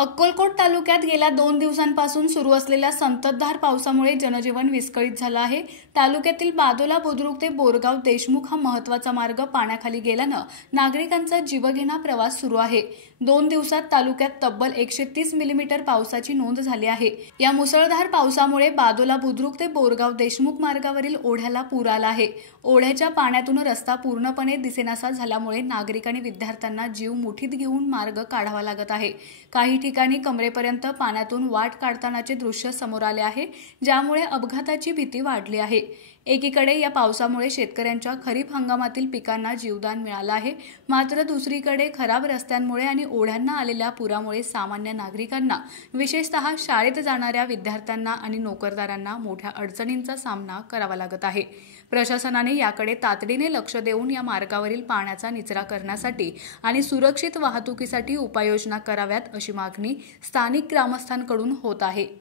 अक्कलकोट तालुक्यात गेल्या 2 दिवसांपासून सुरू असलेल्या संततधार पावसामुळे जनजीवन विस्कळीत झालं आहे। तालुक्यातील बादोला बुद्रुक ते बोरगाव देशमुख हा महत्त्वाचा मार्ग पाण्याखाली गेल्यानं नागरिकांचा जीवघेणा प्रवास सुरू आहे। 2 दिवसात तालुक्यात तब्बल 130 मिलीमीटर पावसाची नोंद झाली आहे। या मुसळधार पावसामुळे बादोला बुद्रुक ते बोरगाव देशमुख मार्गावरील ओढ्याला पूर आला आहे। ओढ्याच्या पाण्यातून रस्ता पूर्णपणे दिसेनासा झाल्यामुळे नागरिक आणि विद्यार्थ्यांना जीव मुठीत घेऊन मार्ग काढावा लागत आहे। काही ठिकाणी कमरेपर्यंत पाण्यातून वाट काढतानाचे दृश्य समोर आले आहे, ज्यामुळे अपघाताची भीती वाढली आहे। एकीकडे या पावसामुळे शेतकऱ्यांच्या खरीप हंगामातील पिकांना जीवदान मिळालं आहे, मात्र दुसरीकडे खराब रस्त्यांमुळे आणि ओढ्यांना आलेल्या पुरामुळे सामान्य नागरिकांना, विशेषतः शाळेत जाणाऱ्या विद्यार्थ्यांना आणि नोकरदारांना मोठ्या अडचणींचा सामना करावा लागत आहे। प्रशासनाने याकडे तातडीने लक्ष देऊन या मार्गावरील पाण्याचा निचरा करण्यासाठी आणि सुरक्षित वाहतुकीसाठी उपाययोजना कराव्यात अशी मागणी स्थानिक ग्रामस्थांकडून होत आहे।